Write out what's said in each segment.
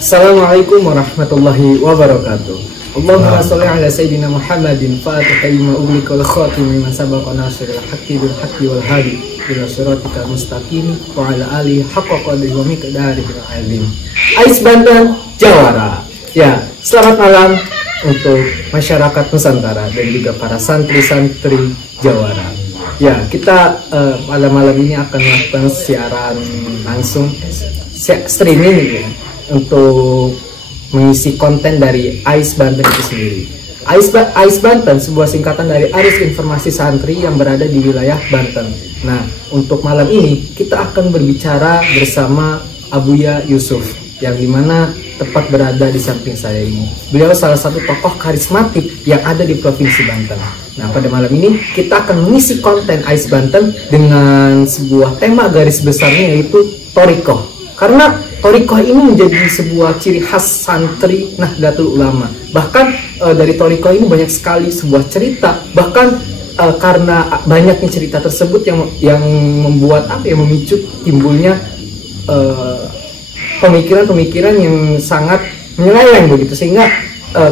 Assalamualaikum warahmatullahi wabarakatuh. Allahumma sholli ala sayyidina Muhammadin fatihil lima ughliqa wal khatimi liman sabaqa nasiril haqqi bil haqqi wal hadi ila siratikal mustaqim wa ala alihi haqqa qadrihi wa miqdarihil azim. Ais Banten Jawara. Ya, selamat malam untuk masyarakat Nusantara dan juga para santri-santri Jawara. Ya, kita malam-malam ini akan melakukan siaran langsung streaming ya, untuk mengisi konten dari Ais Banten itu sendiri. Ais Banten sebuah singkatan dari Arus Informasi Santri yang berada di wilayah Banten. Nah, untuk malam ini kita akan berbicara bersama Abuya Yusuf yang dimana tepat berada di samping saya ini. Beliau salah satu tokoh karismatik yang ada di Provinsi Banten. Nah, pada malam ini kita akan mengisi konten Ais Banten dengan sebuah tema garis besarnya yaitu Thorikoh. Karena Thorikoh ini menjadi sebuah ciri khas santri Nahdlatul Ulama. Bahkan dari Thorikoh ini banyak sekali sebuah cerita. Bahkan karena banyaknya cerita tersebut yang membuat memicu timbulnya pemikiran-pemikiran yang sangat menyeleweng begitu, sehingga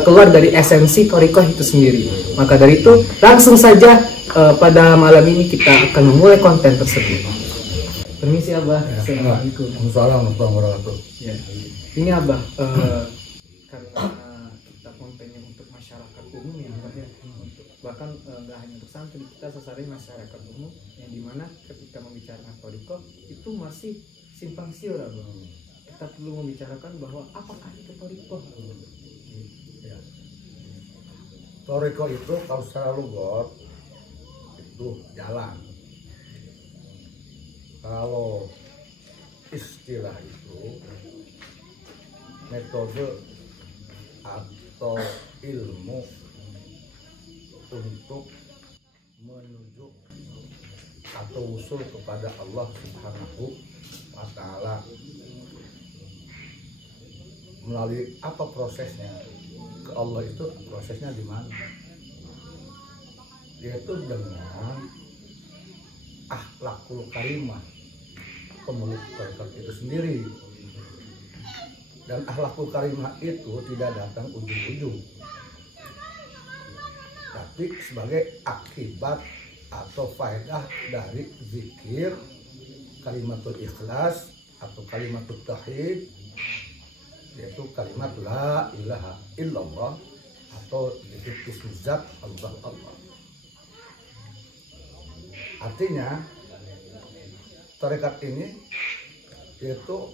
keluar dari esensi Thorikoh itu sendiri. Maka dari itu langsung saja pada malam ini kita akan memulai konten tersebut. Permisi Abah. Assalamualaikum. Assalamualaikum warahmatullahi wabarakatuh. Ya. Ini Abah, karena kita kontennya untuk masyarakat umum ya, Abah ya. Bahkan nggak hanya untuk santri, kita sasarannya masyarakat umum yang dimana ketika membicarakan Thorikoh itu masih simpang siur Abah. Kita perlu membicarakan bahwa apakah itu Thorikoh? Ya. Thorikoh itu kalau secara lugat itu jalan. Kalau istilah itu metode atau ilmu untuk menuju atau usul kepada Allah Subhanahu wa Ta'ala. Melalui apa prosesnya? Ke Allah itu prosesnya di mana? Yaitu dengan akhlakul karimah pemeluk thorikoh itu sendiri. Dan akhlakul karimah itu tidak datang ujung-ujung, tapi sebagai akibat atau faedah dari zikir kalimatul ikhlas atau kalimatul tauhid, yaitu kalimat la ilaha illallah atau zikir zat Allah. Artinya tarekat ini yaitu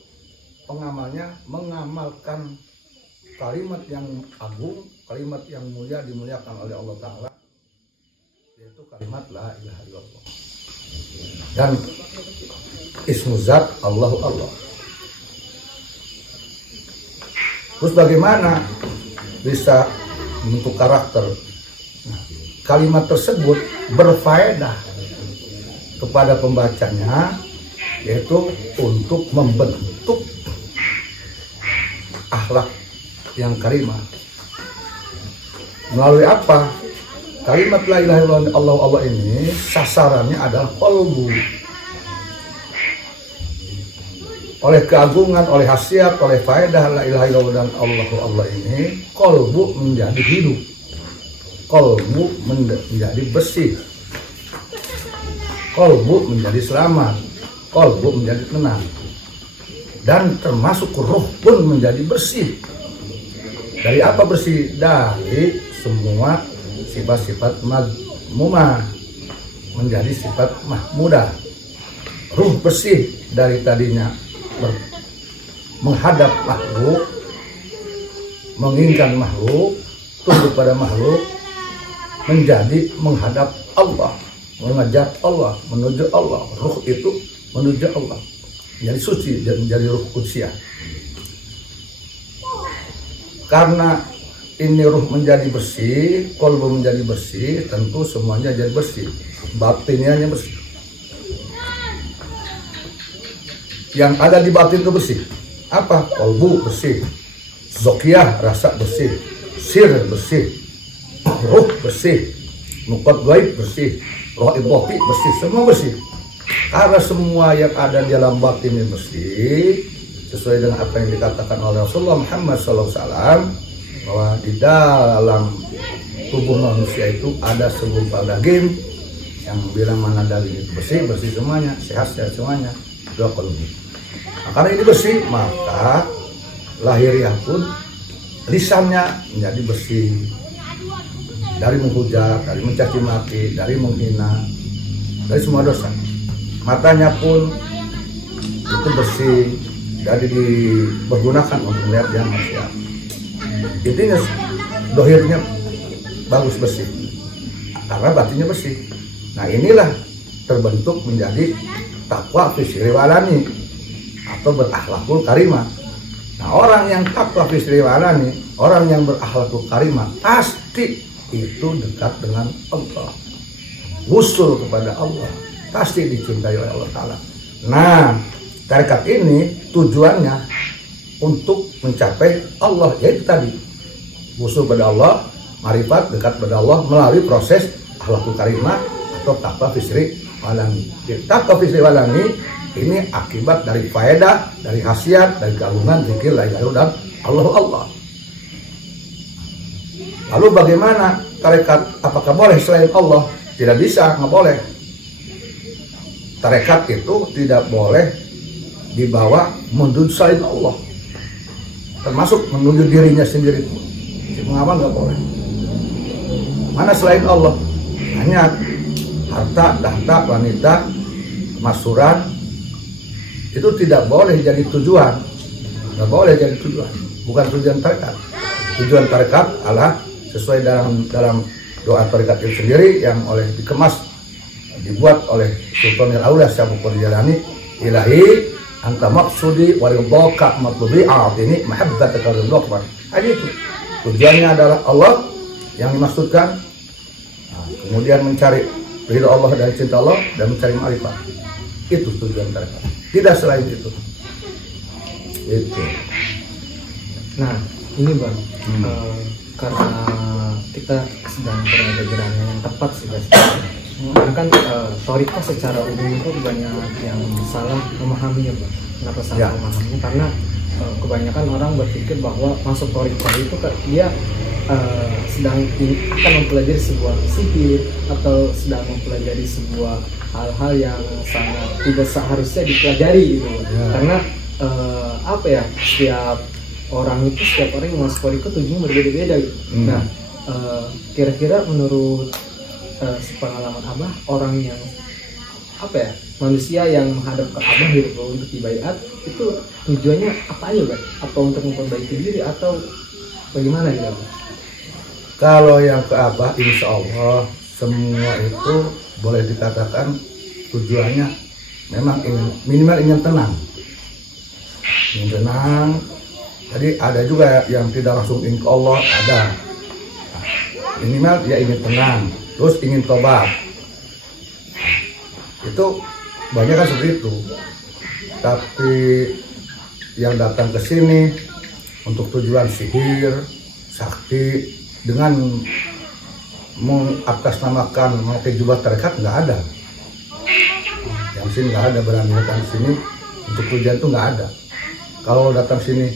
pengamalnya mengamalkan kalimat yang agung, kalimat yang mulia dimuliakan oleh Allah Ta'ala, yaitu kalimat la ilaha illallah dan ismu zat Allahu Allah. Terus bagaimana bisa membentuk karakter? Nah, kalimat tersebut berfaedah kepada pembacanya, yaitu untuk membentuk akhlak yang karimah. Melalui apa? Kalimat la ilaha illallah Allah ini sasarannya adalah qalbu. Oleh keagungan, oleh khasiat, oleh faedah la ilaha illallah dan Allah ini, qalbu menjadi hidup, qalbu menjadi bersih, qalbu menjadi selamat, qalbu menjadi tenang, dan termasuk ruh pun menjadi bersih. Dari apa bersih? Dari semua sifat-sifat mazmumah menjadi sifat mahmudah. Ruh bersih dari tadinya menghadap makhluk, menginginkan makhluk, tunduk pada makhluk, menjadi menghadap Allah, mengajak Allah, menuju Allah. Ruh itu menuju Allah, jadi suci dan menjadi ruh kudsiyah. Karena ini ruh menjadi bersih, qalbu menjadi bersih, tentu semuanya jadi bersih, batinnya hanya bersih. Yang ada di batin itu bersih. Apa? Qalbu bersih, zokiyah rasa bersih, sir bersih, ruh bersih, nuqat gaib bersih, roh ibati bersih, semua bersih. Karena semua yang ada di dalam batin ini bersih, sesuai dengan apa yang dikatakan oleh Rasulullah Muhammad SAW, bahwa di dalam tubuh manusia itu ada segumpal daging yang bilang mana daging itu bersih, bersih semuanya, sehat, sehat semuanya. Dua koloni. Nah, karena ini bersih, maka lahiriah pun lisannya menjadi bersih dari menghujat, dari mencaci maki, dari menghina, dari semua dosa. Matanya pun itu bersih, jadi dipergunakan untuk melihat yang maksiat. Intinya dohirnya bagus, bersih, karena batinnya bersih. Nah, inilah terbentuk menjadi takwa fisri walani atau berakhlakul karimah. Nah, orang yang takwa fisri walani, orang yang berakhlakul karimah, pasti itu dekat dengan Allah, wusul kepada Allah, pasti dicintai oleh Allah Ta'ala. Nah, tarekat ini tujuannya untuk mencapai Allah, yaitu tadi wusul pada Allah, marifat, dekat pada Allah melalui proses akhlakul karimah atau takwa fisri walani. Takwa fisri walani ini akibat dari faedah, dari khasiat, dari gabungan zikir la ilaha illallah dan Allah. Lalu bagaimana tarekat? Apakah boleh selain Allah? Tidak bisa, nggak boleh. Tarekat itu tidak boleh dibawa menuju selain Allah, termasuk menuju dirinya sendiri. Si pengamal nggak boleh. Mana selain Allah? Hanya harta, tahta, wanita, masuran, itu tidak boleh jadi tujuan. Nggak boleh jadi tujuan. Bukan tujuan tarekat. Tujuan tarekat adalah sesuai dalam doa tarekat itu sendiri yang oleh dikemas, dibuat oleh Sultanul Auliya Syabukul Jalani, ilahi anta maksudi wa ridhaka matlubi a'tini mahabbataka ridhaka. Hanya itu. Tujuannya adalah Allah yang dimaksudkan. Nah, kemudian mencari ridho Allah dan cinta Allah dan mencari ma'rifat. Itu tujuan tarekat. Tidak selain itu. Itu. Nah, ini Bang, karena kita sedang berada di ranah yang tepat sih guys. Karena kan thariqah secara umum itu banyak yang salah memahaminya Bang. Kenapa salah memahaminya? Karena kebanyakan orang berpikir bahwa masuk thariqah itu dia sedang akan mempelajari sebuah sihir atau sedang mempelajari sebuah hal-hal yang sangat tidak seharusnya dipelajari gitu. Karena apa ya, setiap orang yang masuk thariqah tujuannya berbeda-beda gitu. Nah, kira-kira menurut pengalaman Abah, orang yang apa ya, manusia yang menghadap ke Abah gitu untuk dibaiat itu tujuannya apa aja Bang? Apa untuk memperbaiki diri atau bagaimana gitu Bang? Kalau yang ke Abah, insya Allah semua itu boleh dikatakan tujuannya memang minimal ingin tenang. Jadi ada juga yang tidak langsung ingin ke Allah, ada. Minimal dia ingin tenang, terus ingin tobat. Itu banyak kan seperti itu. Tapi yang datang ke sini untuk tujuan sihir, sakti, dengan mengatasnamakan memakai jubah tarekat nggak ada. Yang sini nggak ada, berani datang sini untuk tujuan itu nggak ada. Kalau datang sini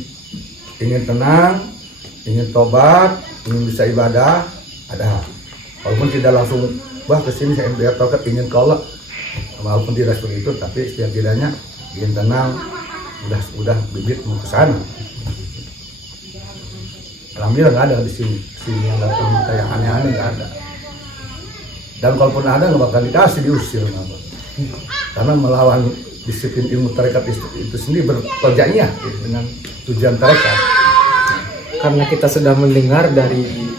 ingin tenang, ingin tobat, ingin bisa ibadah, ada. Walaupun tidak langsung, wah kesini saya biar tobat ingin ke Allah, walaupun tidak seperti itu, tapi setidaknya ingin tenang, udah bibit mau ke sana. Alhamdulillah nggak ada di sini yang datang minta yang aneh-aneh, nggak ada. Dan kalaupun ada nggak bakal dikasih, diusir karena melawan disiplin ilmu tarekat itu sendiri bertojaknya dengan tujuan tarekat. Karena kita sudah mendengar dari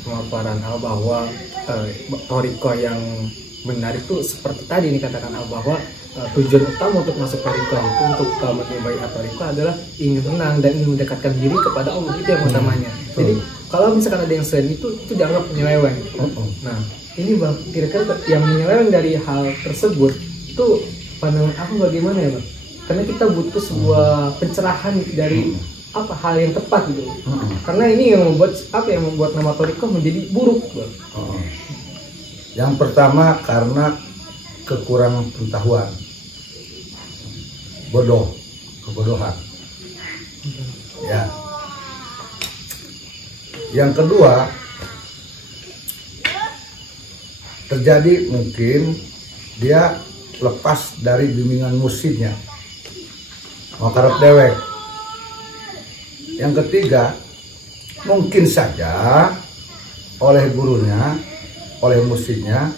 pemaparan Al bahwa thariqah yang benar itu seperti tadi nih katakan Al, bahwa tujuan utama untuk masuk thariqah itu untuk menimbai thariqah adalah ingin tenang dan ingin mendekatkan diri kepada Allah, itu yang utamanya. Jadi kalau misalkan ada yang selain itu dianggap penyeleweng. Nah, ini Bang, kira-kira yang menyeleweng dari hal tersebut itu pandangan aku bagaimana ya Bang? Karena kita butuh sebuah pencerahan dari apa hal yang tepat gitu. Karena ini yang membuat nama thariqah menjadi buruk Bang. Yang pertama karena kekurangan pengetahuan, kebodohan. Ya. Yang kedua, terjadi mungkin dia lepas dari bimbingan musidnya, mau karep dewek. Yang ketiga, mungkin saja oleh gurunya, oleh musidnya,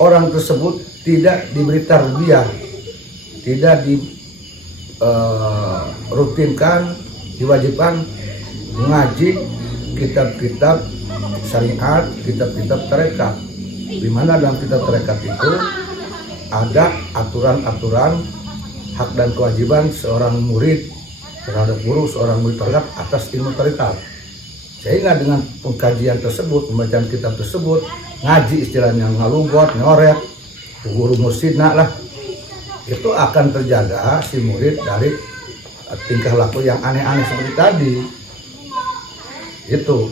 orang tersebut tidak diberi tarbiyah, tidak rutinkan, diwajibkan mengaji kitab-kitab syariat, kitab-kitab tarekat. Di mana dalam kitab tarekat itu ada aturan-aturan hak dan kewajiban seorang murid terhadap guru, seorang murid tarekat atas ilmu tarekat. Sehingga dengan pengkajian tersebut, pembacaan kitab tersebut, ngaji istilahnya ngalugot, nyoret, guru mursidna lah, itu akan terjaga si murid dari tingkah laku yang aneh-aneh seperti tadi. Itu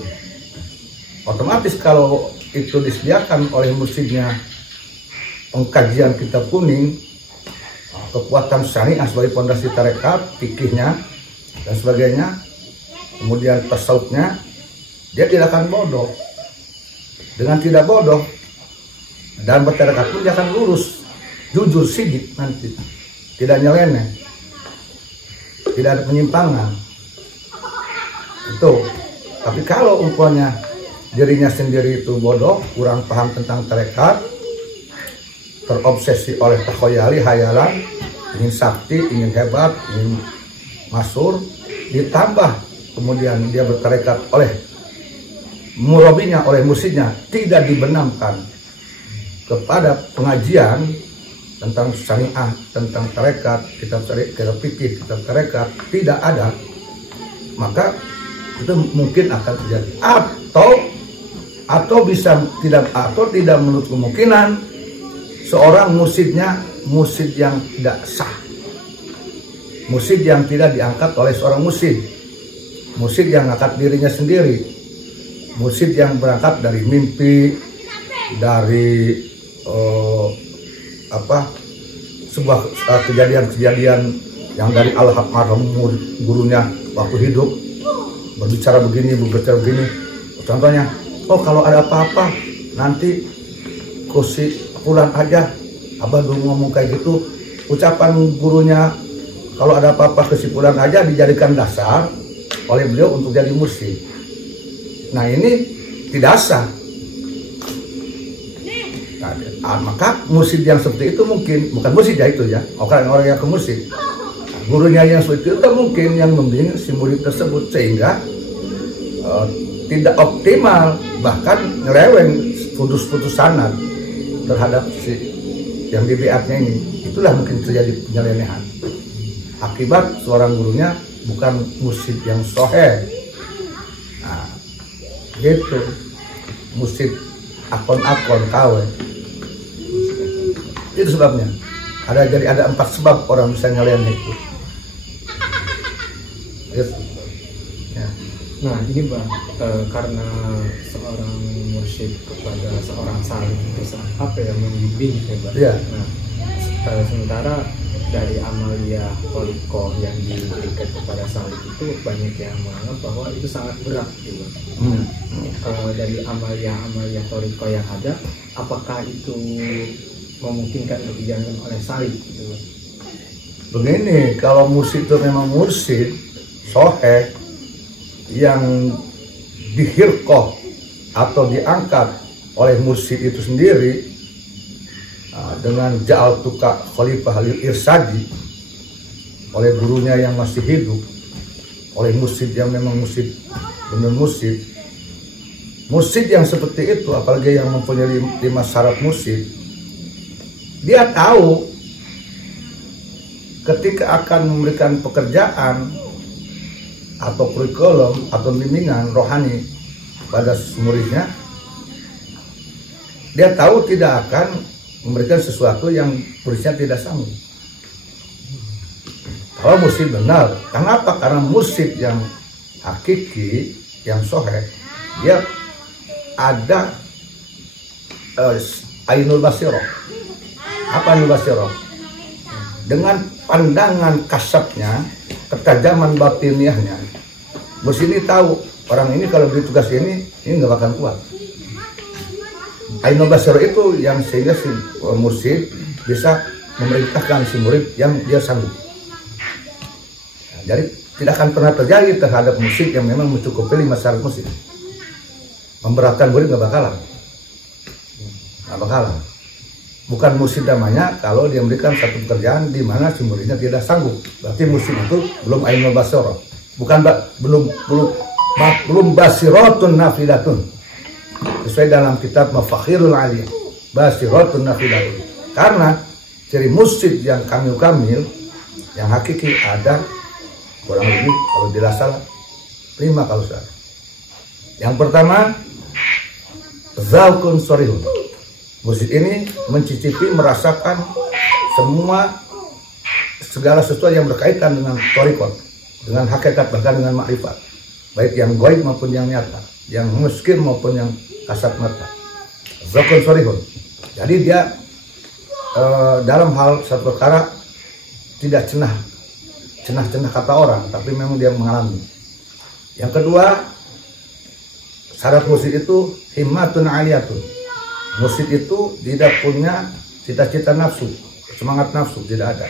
otomatis kalau itu disediakan oleh mursidnya pengkajian kitab kuning, kekuatan syariah sebagai pondasi tarekat, fikihnya dan sebagainya, kemudian tasawufnya, dia tidak akan bodoh. Dengan tidak bodoh dan bertarekat pun dia akan lurus, jujur, sidik nanti, tidak nyeleneh, tidak ada penyimpangan. Itu. Tapi kalau umpamanya dirinya sendiri itu bodoh, kurang paham tentang tarekat, terobsesi oleh takhoyali, hayalan, ingin sakti, ingin hebat, ingin masyhur, ditambah kemudian dia bertarekat oleh murabinya, oleh mursidnya, tidak dibenamkan kepada pengajian tentang syariah, tentang tarekat, kitab syariah, kitab fikih, kitab tarekat, tidak ada, maka itu mungkin akan terjadi. Atau bisa tidak, atau tidak menurut kemungkinan seorang mursidnya mursid yang tidak sah, mursid yang tidak diangkat oleh seorang mursid, mursid yang angkat dirinya sendiri, mursid yang berangkat dari mimpi, dari sebuah kejadian-kejadian yang dari almarhum gurunya waktu hidup, berbicara begini. Contohnya, oh kalau ada apa-apa nanti kusi pulang aja, abah dulu ngomong kayak gitu. Ucapan gurunya kalau ada apa-apa kesimpulan aja dijadikan dasar oleh beliau untuk jadi mursyid. Nah ini tidak sah. Nah, maka mursyid yang seperti itu mungkin bukan mursyid ya itu ya, orang yang ke mursyid. Nah, gurunya yang seperti itu mungkin yang membimbing si murid tersebut sehingga tidak optimal, bahkan nyeleweng, putus-putus sanad terhadap si yang dibiatnya ini. Itulah mungkin terjadi penyelewengan akibat seorang gurunya bukan mursyid yang soheh. Nah, gitu, mursyid akon-akon kawe. Itu sebabnya. Ada 4 sebab orang bisa nyelewengan itu. Gitu. Ya. Nah ini Bang, karena seorang mursyid kepada seorang salih itu apa yang membimbing ya Bang? Ya. Nah, sementara dari amalia thariqah yang diberikan kepada salih itu banyak yang menganggap bahwa itu sangat berat gitu Bang. Dari amalia thariqah yang ada, apakah itu memungkinkan untuk dijalankan oleh salih gitu Bang? Begini, kalau mursyid itu memang mursyid soheh yang dihirqoh atau diangkat oleh mursyid itu sendiri, dengan ja'al tuka khalifah lil irsadi, oleh gurunya yang masih hidup, oleh mursyid yang memang mursyid benar mursyid. Mursyid yang seperti itu, apalagi yang mempunyai 5 syarat mursyid, dia tahu ketika akan memberikan pekerjaan atau kurikulum atau bimbingan rohani pada muridnya, dia tahu tidak akan memberikan sesuatu yang muridnya tidak sanggup. Kalau mursyid benar, kenapa? Karena mursyid yang hakiki, yang soheh, dia ada ainul basiroh. Apa ainul basiroh? dengan pandangan kasatnya, ketajaman batiniahnya, bos ini tahu orang ini kalau beri tugas ini nggak bakal kuat. Ainul Basir itu yang sehingga si mursyid bisa memerintahkan si murid yang dia sanggup. Nah, jadi tidak akan pernah terjadi terhadap musik yang memang mencukupi 5 syarat musik. Memberatkan murid nggak bakalan. Bukan musik namanya kalau dia memberikan satu pekerjaan di mana si muridnya tidak sanggup. Berarti musik itu belum ainul basir. Belum basiratun nafidatun. Sesuai dalam kitab Mafakhirul Aliyah, basiratun nafidatun. Karena ciri musik yang kamil, yang hakiki ada kurang lebih kalau tidak salah 5 kalau salah. Yang pertama, zaukun sorihun. Musik ini mencicipi, merasakan segala sesuatu yang berkaitan dengan thariqat, dengan hakikat, bahkan dengan makrifat, baik yang gaib maupun yang nyata, yang miskin maupun yang kasat mata. Zaukun sorihun. Jadi dia dalam hal satu perkara tidak cenah kata orang, tapi memang dia mengalami. Yang kedua, syarat musik itu himmatun aliyatun. Musik itu tidak punya cita-cita nafsu, semangat nafsu, tidak ada.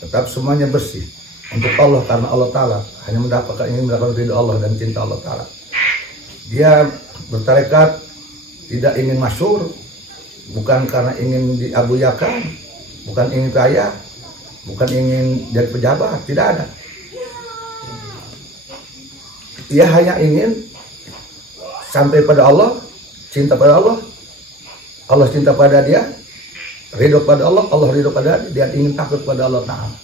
Tetap semuanya bersih untuk Allah, karena Allah Ta'ala hanya ingin mendapatkan ridho Allah dan cinta Allah Ta'ala. Dia bertarekat tidak ingin masyhur, bukan karena ingin diabuyakan, bukan ingin kaya, bukan ingin jadi pejabat, tidak ada. Dia hanya ingin sampai pada Allah, cinta pada Allah, Allah cinta pada dia, ridho pada Allah, Allah ridho pada dia, ingin takut pada Allah Ta'ala.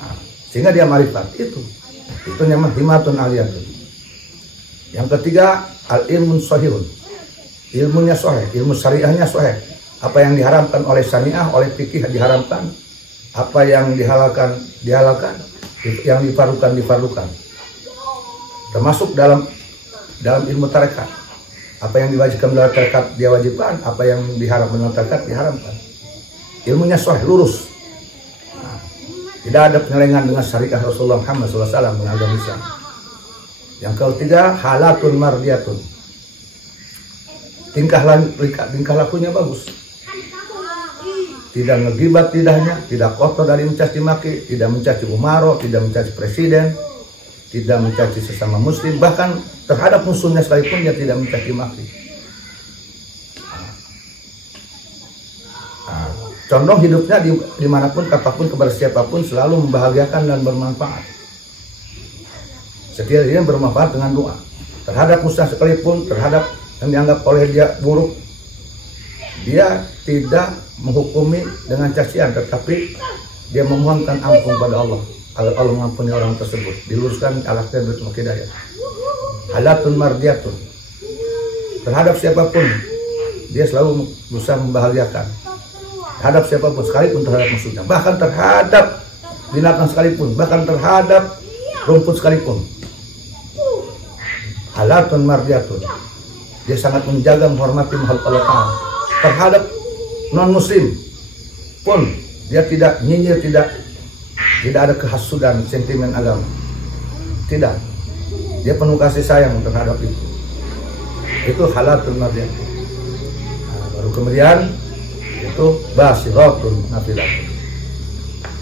Nah, sehingga dia marifat itu namanya himmatun aliyatun. Yang ketiga, al-ilmun sahihun. Ilmunya sahih, ilmu syariahnya sahih. Apa yang diharamkan oleh syariah, oleh fikih diharamkan. Apa yang dihalalkan, yang difardukan. Termasuk dalam ilmu tarekat. Apa yang diwajibkan dalam tarekat dia wajibkan, apa yang diharamkan dalam tarekat diharamkan. Ilmunya sahih, lurus. Nah, tidak ada penyelengan dengan syariah Rasulullah Muhammad SAW dengan agama Islam. Yang ketiga, halatun mardiyatun. Tingkah lakunya bagus. Tidak ngegibat lidahnya, tidak kotor dari mencaci maki, tidak mencaci umaro, tidak mencaci presiden, tidak mencaci sesama muslim, bahkan terhadap musuhnya sekalipun dia tidak mencaci maki. Nah, condong hidupnya dimanapun, kapanpun, kepada siapapun selalu membahagiakan dan bermanfaat. Setidaknya bermanfaat dengan doa terhadap musuh sekalipun, terhadap yang dianggap oleh dia buruk, dia tidak menghukumi dengan cacian, tetapi dia memohonkan ampun pada Allah agar Allah mengampuni orang tersebut, diluruskan alaqnya bertemu hidayah. Halatun mardiyatun. Terhadap siapapun dia selalu berusaha membahagiakan. Terhadap siapapun, sekalipun terhadap musuhnya, bahkan terhadap binatang sekalipun, bahkan terhadap rumput sekalipun. Halatun mardiyatun. Dia sangat menjaga, menghormati makhluk Allah Ta'ala. Terhadap non-muslim pun dia tidak nyinyir, tidak ada kehasudan, sentimen agama. Tidak. Dia penuh kasih sayang terhadap itu. Itu halatul mardiyatun. Nah, baru kemudian itu basiratun nafilatun.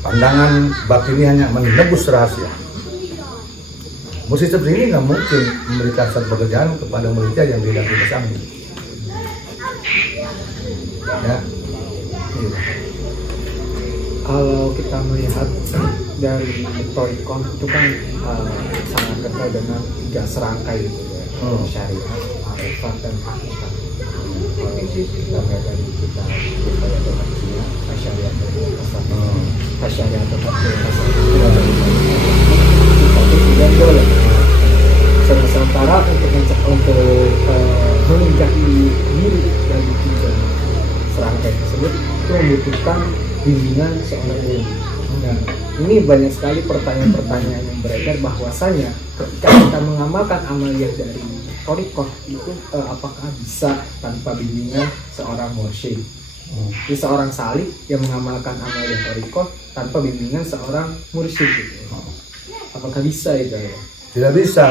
Pandangan batiniahnya menebus rahasia. Musik seperti ini nggak mungkin memberikan satu pekerjaan kepada muridnya yang tidak bersanggup. Ya. Kalau kita melihat dari thariqah itu kan sangat kental dengan 3 serangkai itu ya, syariat, ma'rifat, dan hakikat. Kalau kita lihat dari kita atau hakikat, syariat atau hakikat, syariat atau hakikat, itu tidak boleh. Sementara untuk meningkatkan diri dari 3 serangkai tersebut itu membutuhkan bimbingan seorang guru. Nah, ini banyak sekali pertanyaan-pertanyaan yang beredar bahwasanya ketika kita mengamalkan amaliyah dari thariqah itu apakah bisa tanpa bimbingan seorang mursyid? Jadi seorang salik yang mengamalkan amaliyah thariqah tanpa bimbingan seorang mursyid gitu. Apakah bisa itu ya? Tidak bisa.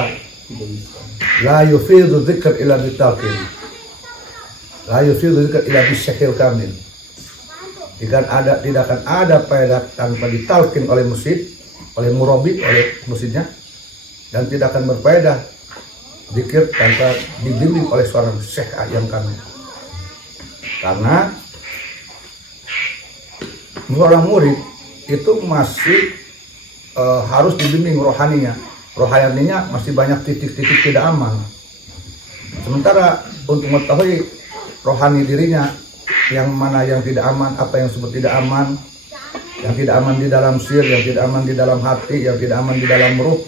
Tidak bisa. La yufidu dzikr illa bitalqin. La yufidu dzikr illa bisyakhil kamil. Tidak akan ada faedah tanpa ditalkin oleh mursyid, oleh murabbi, oleh mursyidnya, dan tidak akan berfaedah zikir tanpa dibimbing oleh seorang syekh yang kamil. Karena seorang murid itu masih harus dibimbing rohaninya. Rohaninya masih banyak titik-titik tidak aman. Sementara untuk mengetahui rohani dirinya, yang mana yang tidak aman, apa yang disebut tidak aman, yang tidak aman di dalam sir, yang tidak aman di dalam hati, yang tidak aman di dalam ruh,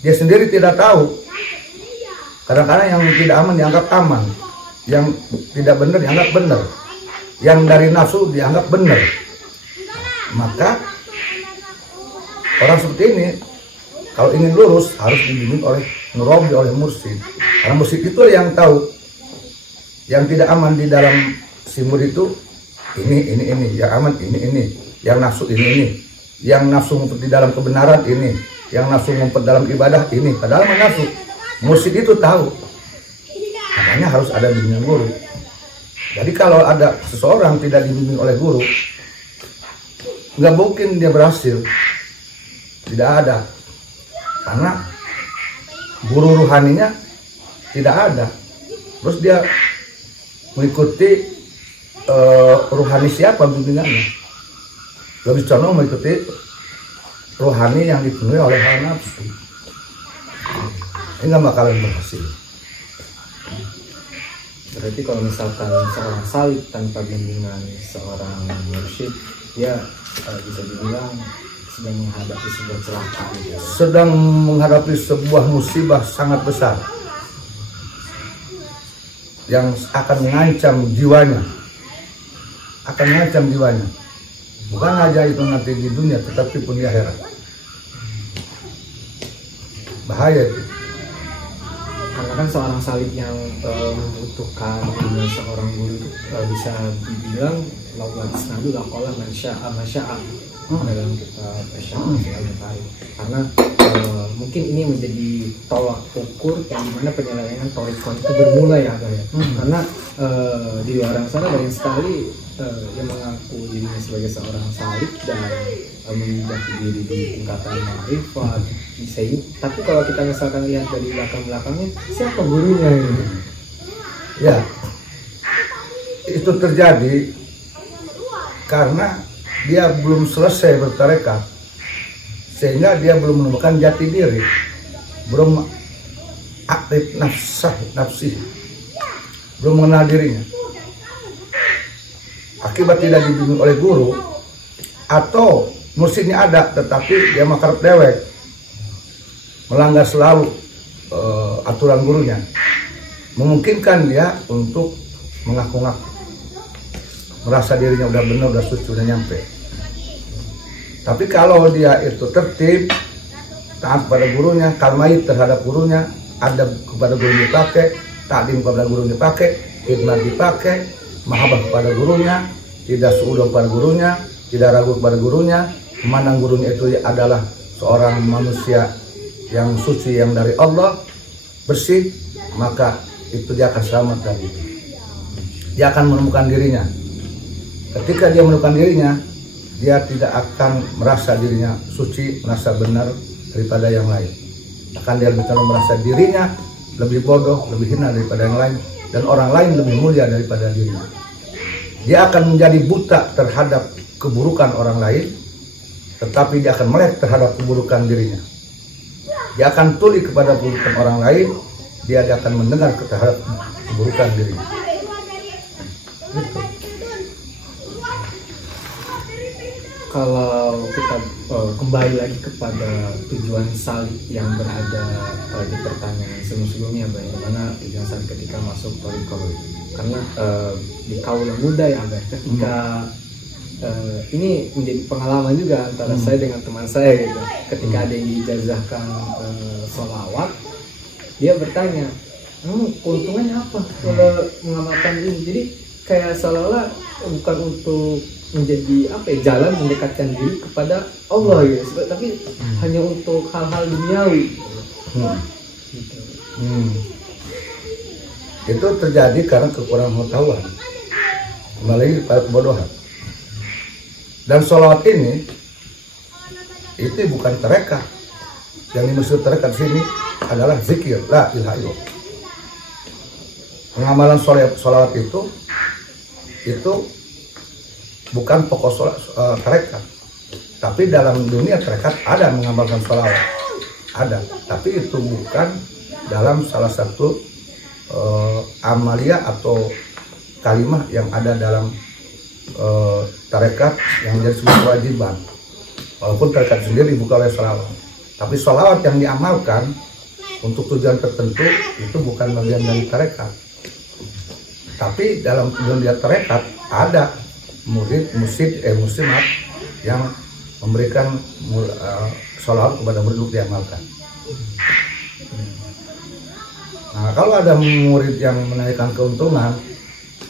dia sendiri tidak tahu. Kadang-kadang yang tidak aman dianggap aman, yang tidak benar dianggap benar, yang dari nafsu dianggap benar. Maka orang seperti ini kalau ingin lurus harus dibimbing oleh murabbi, oleh mursyid. Karena mursyid itu yang tahu yang tidak aman di dalam si murid itu ini, yang aman ini, yang nafsu ini, yang nafsu ngumpet di dalam kebenaran ini, yang nafsu ngumpet dalam ibadah ini, padahal nafsu. Mursyid itu tahu, makanya harus ada bimbingan guru. Jadi kalau ada seseorang tidak dibimbing oleh guru, nggak mungkin dia berhasil. Tidak ada, karena guru ruhaninya tidak ada. Terus dia mengikuti ruhani siapa bimbingannya? Lebih condong mengikuti rohani yang dipenuhi oleh hawa nafsu. Ini nggak bakalan berhasil. Berarti kalau misalkan seorang salib tanpa bimbingan seorang mursyid, dia bisa dibilang sedang menghadapi sebuah kecelakaan. Sedang menghadapi sebuah musibah sangat besar yang akan mengancam jiwanya. Bukan aja itu nanti di dunia, tetapi pun di akhirat. Bahaya itu. Karena kan seorang salib yang membutuhkan dengan seorang guru itu bisa dibilang lawan senadu lakola masya'a dalam kitab Asy-Syafi'i al-Bukhari. Karena mungkin ini menjadi tolak ukur yang dimana penyelewengan thariqah itu bermula ya, karena di luar sana banyak sekali yang mengaku dirinya sebagai seorang salib dan menjadi diri di tingkatan ma'rifat, tapi kalau kita misalkan lihat dari belakangnya, siapa gurunya ini? Ya, itu terjadi karena dia belum selesai bertarekat, sehingga dia belum menemukan jati diri, belum aktif nafsi, belum mengenal dirinya. Akibat tidak dibimbing oleh guru, atau mursyidnya ada tetapi dia makar dewek, melanggar selalu aturan gurunya, memungkinkan dia untuk mengaku-ngaku, merasa dirinya udah benar, udah suci, udah nyampe. Tapi kalau dia itu tertib, taat pada gurunya, kalmait terhadap gurunya, adab kepada guru dipakai, takdim kepada guru dipakai, khidmat dipakai, mahabbah kepada gurunya, tidak suudzon kepada gurunya, tidak ragu kepada gurunya, memandang gurunya itu adalah seorang manusia yang suci, yang dari Allah, bersih, maka itu dia akan selamat dari itu. Dia akan menemukan dirinya. Ketika dia menemukan dirinya, dia tidak akan merasa dirinya suci, merasa benar daripada yang lain. Akan dia lebih merasa dirinya lebih bodoh, lebih hina daripada yang lain, dan orang lain lebih mulia daripada dirinya. Dia akan menjadi buta terhadap keburukan orang lain, tetapi dia akan melek terhadap keburukan dirinya. Dia akan tuli kepada keburukan orang lain, dia akan mendengar terhadap keburukan dirinya. Gitu. Kalau kita kembali lagi kepada tujuan salib yang berada di pertanyaan sebelumnya, bagaimana tujuan salib ketika masuk thariqah? Karena di kaum muda ya, ketika ini menjadi pengalaman juga antara saya dengan teman saya gitu. Ketika ada yang diijazahkan sholawat, dia bertanya, keuntungannya apa kalau mengamalkan ini? Jadi kayak seolah-olah bukan untuk menjadi apa ya, jalan mendekatkan diri kepada Allah ya, tapi hanya untuk hal-hal duniawi. Gitu. Itu terjadi karena kekurangan pengetahuan, kembali pada kebodohan. Dan sholawat ini itu bukan tarekat. Yang dimaksud tarekat sini adalah zikir la ilaha illallah. Pengamalan sholawat itu bukan pokok tarekat. Tapi dalam dunia tarekat ada mengamalkan sholawat, ada. Tapi itu bukan dalam salah satu amalia atau kalimat yang ada dalam tarekat yang menjadi sebuah kewajiban. Walaupun tarekat sendiri dibuka oleh sholawat, tapi sholawat yang diamalkan untuk tujuan tertentu itu bukan bagian dari tarekat. Tapi dalam dunia tarekat ada muslimat yang memberikan sholawat kepada murid untuk diamalkan. Nah, kalau ada murid yang menaikkan keuntungan,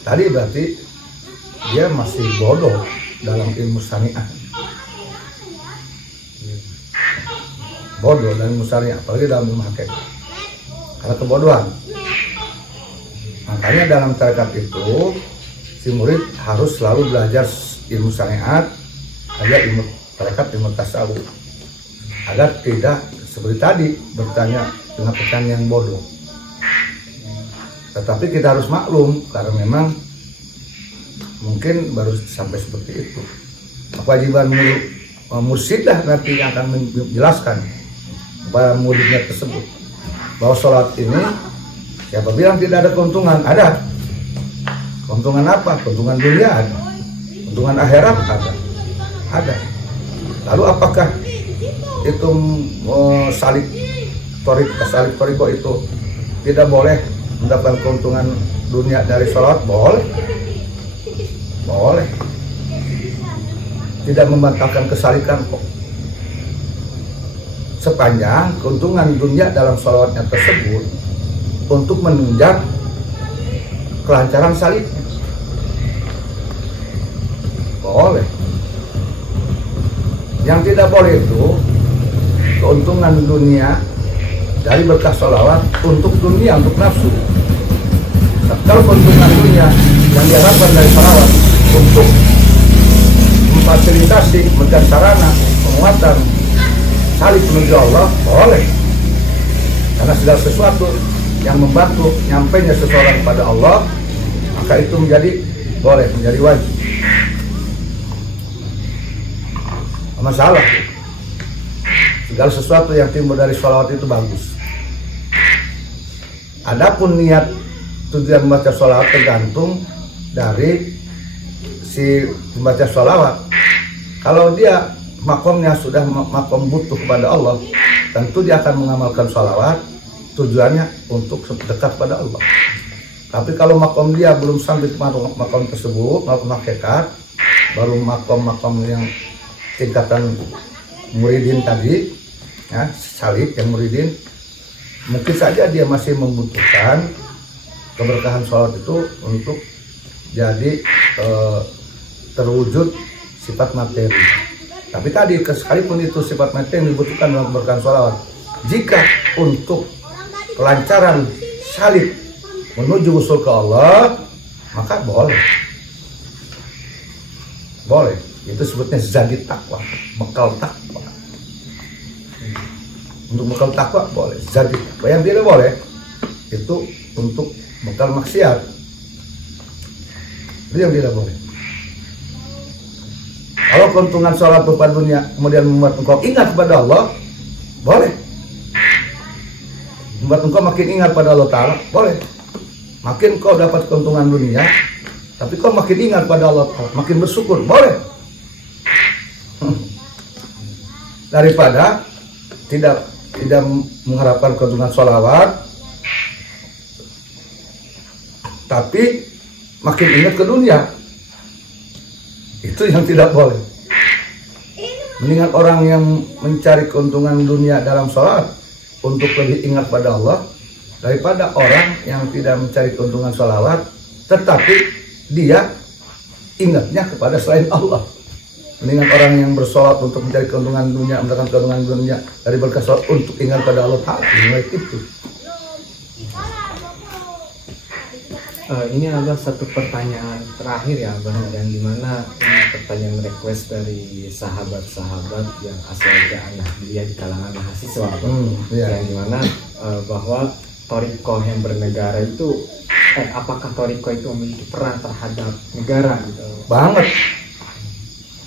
tadi berarti dia masih bodoh dalam ilmu syariah. Bodoh dalam ilmu syariah, apalagi dalam ilmu hakikat. Karena kebodohan. Makanya dalam tarekat itu si murid harus selalu belajar ilmu syariat, ada ilmu tarekat, ilmu tasawuf, agar tidak seperti tadi bertanya dengan pertanyaan yang bodoh. Tetapi kita harus maklum karena memang mungkin baru sampai seperti itu. Kewajiban mursidah nanti akan menjelaskan kepada muridnya tersebut bahwa sholat ini siapa bilang tidak ada keuntungan? Ada. Keuntungan apa? Keuntungan dunia ada, keuntungan akhirat ada. Lalu apakah itu salib toriko itu tidak boleh mendapatkan keuntungan dunia dari sholat? Boleh. Tidak membatalkan kesalikan kok. Sepanjang keuntungan dunia dalam sholawatnya tersebut untuk menunjang kelancaran salibnya, boleh. Yang tidak boleh itu keuntungan dunia dari berkah sholawat untuk dunia, untuk nafsu. Kalau keuntungan dunia yang diharapkan dari sholawat untuk memfasilitasi, menjadi sarana penguatan salib menuju Allah, boleh. Karena segala sesuatu yang membantu nyampainya seseorang kepada Allah, maka itu boleh menjadi wajib. Masalah. Segala sesuatu yang timbul dari sholawat itu bagus. Adapun niat tujuan membaca sholawat tergantung dari si membaca sholawat. Kalau dia makomnya sudah makom butuh kepada Allah, tentu dia akan mengamalkan sholawat tujuannya untuk dekat pada Allah. Tapi kalau makom dia belum sampai ke makom tersebut, makom hakikat, baru makom yang tingkatan muridin tadi, ya, salib yang muridin, mungkin saja dia masih membutuhkan keberkahan sholat itu untuk jadi terwujud sifat materi. Tapi tadi sekalipun itu sifat materi yang dibutuhkan dalam keberkahan sholawat, jika untuk kelancaran salib menuju usul ke Allah, maka boleh. Itu sebutnya zadi takwa, bekal takwa. Untuk bekal takwa boleh, zadi takwa. Yang tidak boleh itu untuk bekal maksiat. Itu yang tidak boleh. Kalau keuntungan sholat berupa dunia kemudian membuat engkau ingat kepada Allah, boleh. Membuat engkau makin ingat pada Allah Ta'ala, boleh. Makin kau dapat keuntungan dunia, tapi kau makin ingat pada Allah Ta'ala, makin bersyukur, boleh. Daripada tidak mengharapkan keuntungan sholawat, tapi makin ingat ke dunia, itu yang tidak boleh. Mendingan orang yang mencari keuntungan dunia dalam sholat untuk lebih ingat pada Allah, daripada orang yang tidak mencari keuntungan sholawat tetapi dia ingatnya kepada selain Allah. Mendingan orang yang bersolat untuk mencari keuntungan dunia, mendapatkan keuntungan dunia dari berkat sholat untuk ingat pada Allah Ta'ala. Itu. Ini adalah satu pertanyaan terakhir ya Abah, dan dimana ini pertanyaan request dari sahabat-sahabat yang asalnya anak dia di kalangan mahasiswa, yang dimana bahwa thariqah yang bernegara itu, apakah thariqah itu memiliki peran terhadap negara gitu?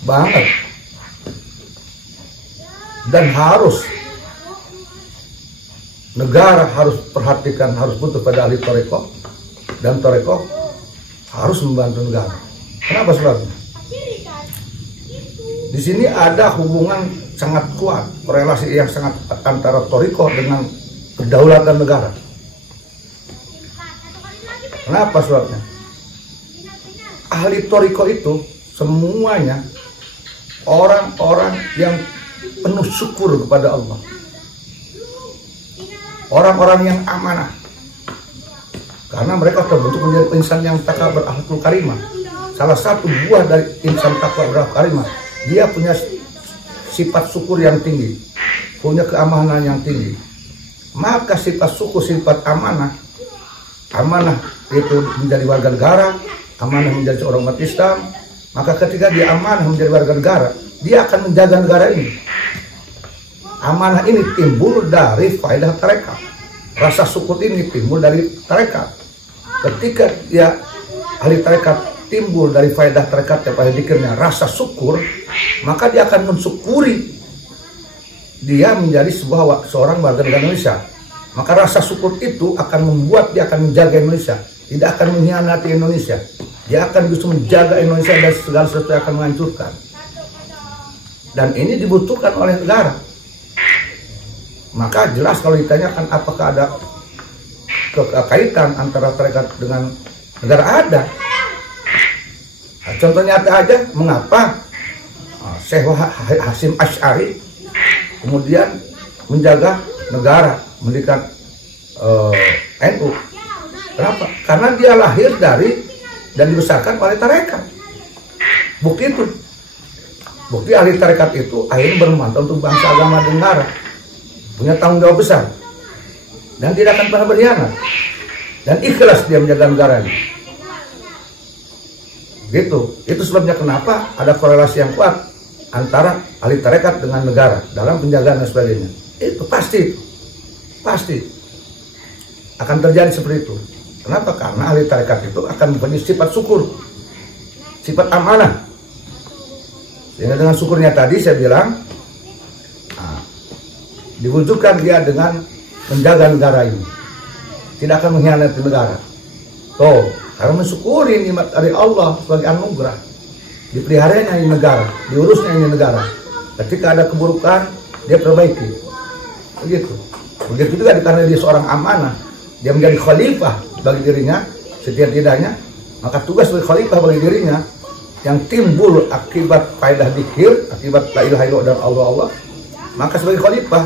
Banget, dan harus negara harus perhatikan, harus butuh pada ahli thariqah, dan thariqah harus membantu negara. Kenapa sebabnya? Di sini ada hubungan sangat kuat, korelasi yang sangat antara thariqah dengan kedaulatan negara. Kenapa sebabnya? Ahli thariqah itu semuanya orang-orang yang penuh syukur kepada Allah, orang-orang yang amanah, karena mereka terbentuk menjadi insan yang takwa berakhlakul karimah. Salah satu buah dari insan takwa berakhlakul karimah, dia punya sifat syukur yang tinggi, punya keamanan yang tinggi. Maka sifat syukur, sifat amanah itu menjadi warga negara, amanah menjadi seorang umat Islam. Maka ketika dia amanah menjadi warga negara, dia akan menjaga negara ini. Amanah ini timbul dari faedah tarekat. Rasa syukur ini timbul dari tarekat. Ketika dia ahli tarekat, timbul dari faedah tarekat yang pada dikirnya rasa syukur, maka dia akan mensyukuri dia menjadi seorang warga negara Indonesia. Maka rasa syukur itu akan membuat dia akan menjaga Indonesia, tidak akan mengkhianati Indonesia. Dia akan justru menjaga Indonesia dari segala sesuatu yang akan menghancurkan. Dan ini dibutuhkan oleh negara. Maka jelas kalau ditanyakan apakah ada kekaitan antara tarekat dengan negara, ada. Nah, contoh nyata aja, mengapa Syekh Hasyim Asy'ari kemudian menjaga negara, mendirikan NU. Kenapa? Karena dia lahir dari dan dibesarkan oleh tarekat. Bukti ahli tarekat itu akhirnya bermanfaat untuk bangsa, agama, dan negara, punya tanggung jawab besar dan tidak akan pernah berkhianat, dan ikhlas dia menjaga negaranya. Gitu. Itu sebabnya kenapa ada korelasi yang kuat antara ahli tarekat dengan negara dalam penjagaan dan sebagainya. Itu pasti akan terjadi seperti itu. Kenapa? Karena ahli tarekat itu akan mempunyai sifat syukur, sifat amanah. Sehingga dengan syukurnya tadi saya bilang, diwujudkan dia dengan menjaga negara ini, tidak akan mengkhianati negara. Tuh, karena mensyukuri nikmat dari Allah sebagai anugerah, dipeliharanya ini negara, diurusnya ini negara. Ketika ada keburukan, dia perbaiki. Begitu juga karena dia seorang amanah, dia menjadi khalifah bagi dirinya, setidak-tidaknya, maka tugas sebagai khalifah bagi dirinya yang timbul akibat faedah dzikir, akibat la ilaha illallah dan Allah, maka sebagai khalifah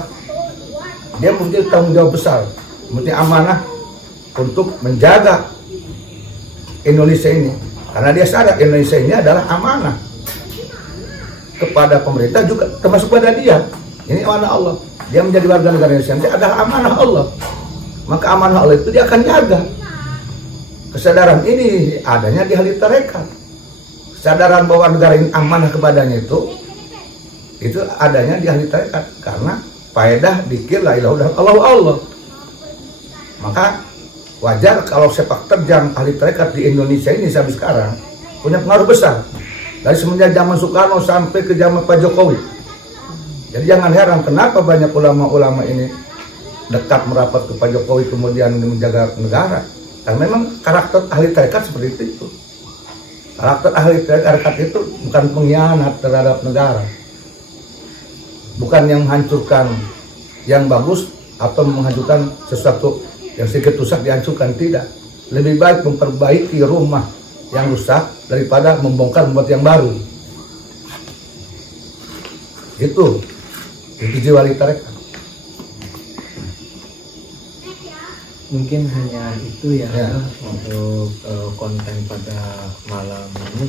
dia mempunyai tanggung jawab besar, mempunyai amanah untuk menjaga Indonesia ini, karena dia sadar Indonesia ini adalah amanah kepada pemerintah, juga termasuk pada dia. Ini amanah Allah, dia menjadi warga negara Indonesia, ini adalah amanah Allah. Maka amanah Allah itu dia akan jaga. Kesadaran ini adanya di ahli tarekat. Kesadaran bahwa negara ini amanah kepadanya itu adanya di ahli tarekat, karena faedah dzikir la ilaha illallah Allah. Maka wajar kalau sepak terjang ahli tarekat di Indonesia ini sampai sekarang punya pengaruh besar, dari semenjak zaman Soekarno sampai ke zaman Pak Jokowi. Jadi jangan heran kenapa banyak ulama-ulama ini dekat merapat ke Pak Jokowi kemudian menjaga negara. Karena memang karakter ahli tarekat seperti itu. Karakter ahli tarekat itu bukan pengkhianat terhadap negara, bukan yang menghancurkan yang bagus atau menghancurkan sesuatu yang sedikit rusak dihancurkan, tidak. Lebih baik memperbaiki rumah yang rusak daripada membongkar membuat yang baru. Itu jiwa ahli tarekat. mungkin hanya itu ya, Ya. untuk konten pada malam ini.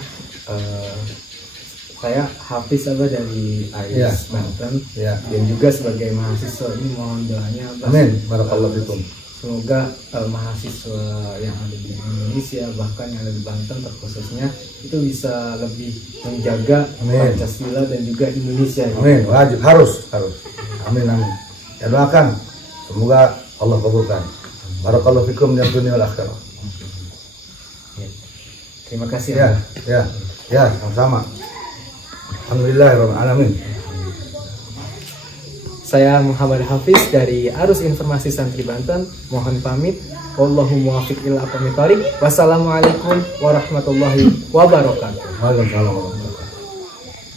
Saya Hafiz Abah dari Ya. AIS Banten, Ya. dan juga sebagai mahasiswa ini mohon doanya Abah. Amin. Barakallahu fikum. Semoga mahasiswa yang ada di Indonesia, bahkan yang ada di Banten terkhususnya, itu bisa lebih menjaga Amin. Pancasila dan juga Indonesia. Amin. Wajib, harus. Amin, amin. Ya, doakan. Semoga Allah kabulkan. Barakallahu fikum ya dunia wal akhirah. Ya. Terima kasih. Ya, Abah. ya, sama-sama. Alhamdulillahirabbil alamin. Saya Muhammad Hafiz dari Arus Informasi Santri Banten. Mohon pamit. Wallahu muwaffiq ila aqwamit thoriq. Wassalamualaikum warahmatullahi wabarakatuh. Waalaikumsalam.